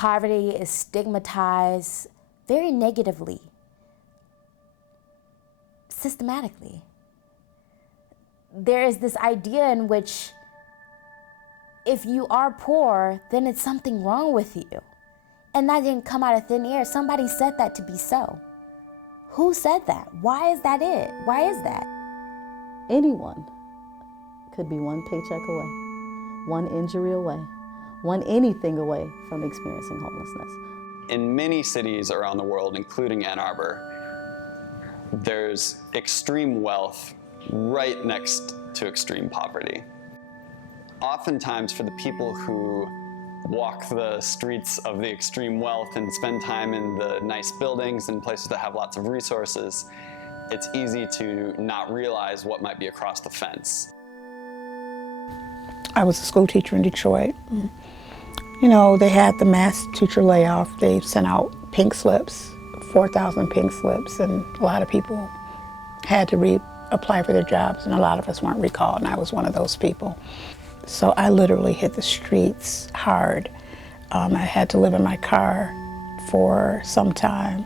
poverty is stigmatized very negatively, systematically. There is this idea in which if you are poor, then it's something wrong with you. And that didn't come out of thin air. Somebody said that to be so. Who said that? Why is that it? Why is that? Anyone could be one paycheck away, one injury away, one anything away from experiencing homelessness. In many cities around the world, including Ann Arbor, there's extreme wealth right next to extreme poverty. Oftentimes, for the people who walk the streets of the extreme wealth and spend time in the nice buildings and places that have lots of resources, it's easy to not realize what might be across the fence. I was a school teacher in Detroit. You know, they had the mass teacher layoff. They sent out pink slips, 4,000 pink slips, and a lot of people had to reapply for their jobs, and a lot of us weren't recalled, and I was one of those people. So I literally hit the streets hard. I had to live in my car for some time.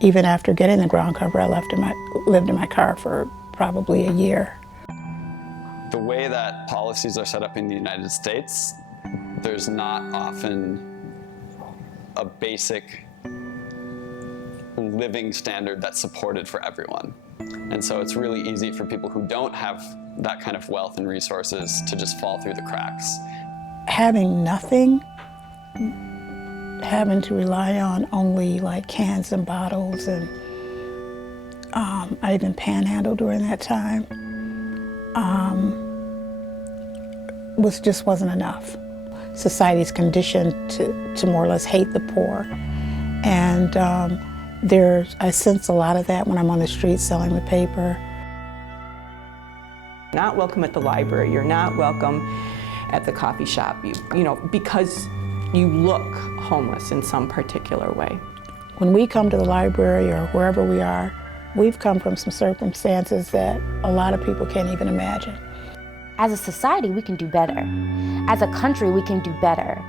Even after getting the ground cover, I lived in my car for probably a year. The way that policies are set up in the United States, there's not often a basic living standard that's supported for everyone. And so it's really easy for people who don't have that kind of wealth and resources to just fall through the cracks. Having nothing, having to rely on only like cans and bottles, and I even panhandled during that time, wasn't enough. Society's conditioned to more or less hate the poor, and I sense a lot of that when I'm on the street selling the paper. Not welcome at the library, you're not welcome at the coffee shop, you know, because you look homeless in some particular way. When we come to the library or wherever we are, we've come from some circumstances that a lot of people can't even imagine. As a society, we can do better. As a country, we can do better.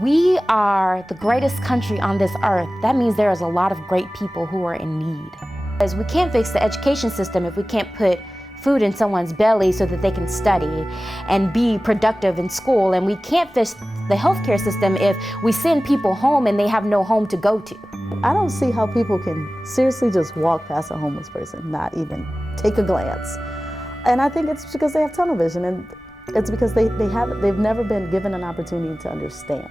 We are the greatest country on this earth. That means there is a lot of great people who are in need. Because we can't fix the education system if we can't put food in someone's belly so that they can study and be productive in school. And we can't fix the healthcare system if we send people home and they have no home to go to. I don't see how people can seriously just walk past a homeless person, not even take a glance. And I think it's because they have tunnel vision, and it's because they've never been given an opportunity to understand.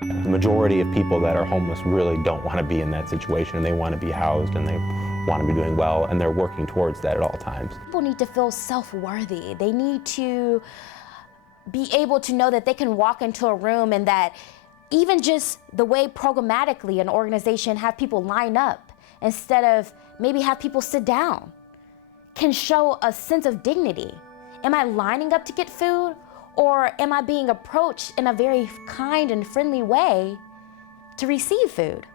The majority of people that are homeless really don't want to be in that situation, and they want to be housed and they want to be doing well, and they're working towards that at all times. People need to feel self-worthy. They need to be able to know that they can walk into a room, and that even just the way programmatically an organization have people line up instead of maybe have people sit down can show a sense of dignity. Am I lining up to get food, or am I being approached in a very kind and friendly way to receive food?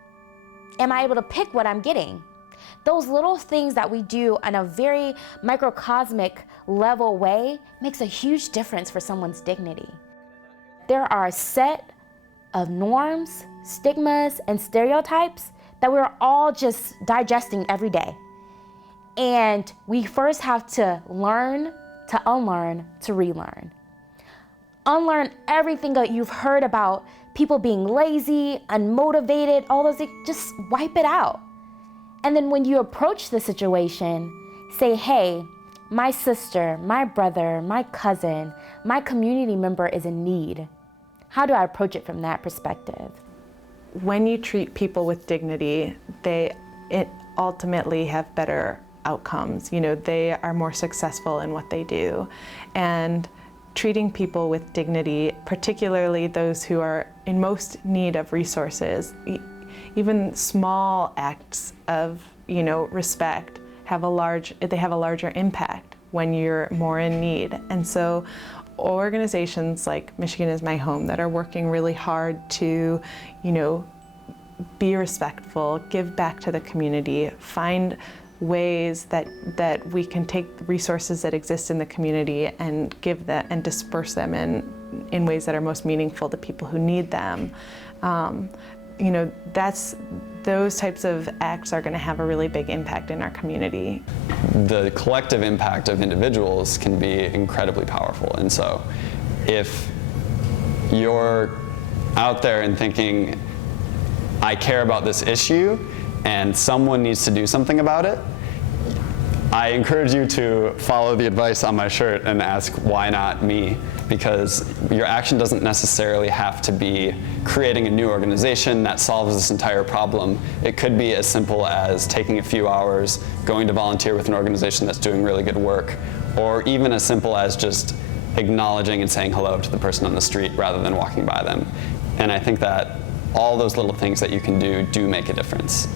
Am I able to pick what I'm getting? Those little things that we do in a very microcosmic level way makes a huge difference for someone's dignity. There are a set of norms, stigmas, and stereotypes that we're all just digesting every day. And we first have to learn, to unlearn, to relearn. Unlearn everything that you've heard about people being lazy, unmotivated, all those things, just wipe it out. And then when you approach the situation, say, hey, my sister, my brother, my cousin, my community member is in need. How do I approach it from that perspective? When you treat people with dignity, they ultimately have better outcomes. You know, they are more successful in what they do. And treating people with dignity, particularly those who are in most need of resources, even small acts of, you know, respect have a larger impact when you're more in need. And so organizations like Michigan is My Home that are working really hard to, you know, be respectful, give back to the community, find ways that we can take resources that exist in the community and give them and disperse them in ways that are most meaningful to people who need them. You know, those types of acts are going to have a really big impact in our community. The collective impact of individuals can be incredibly powerful. And so if you're out there and thinking, I care about this issue and someone needs to do something about it, I encourage you to follow the advice on my shirt and ask, why not me? Because your action doesn't necessarily have to be creating a new organization that solves this entire problem. It could be as simple as taking a few hours, going to volunteer with an organization that's doing really good work, or even as simple as just acknowledging and saying hello to the person on the street rather than walking by them. And I think that all those little things that you can do make a difference.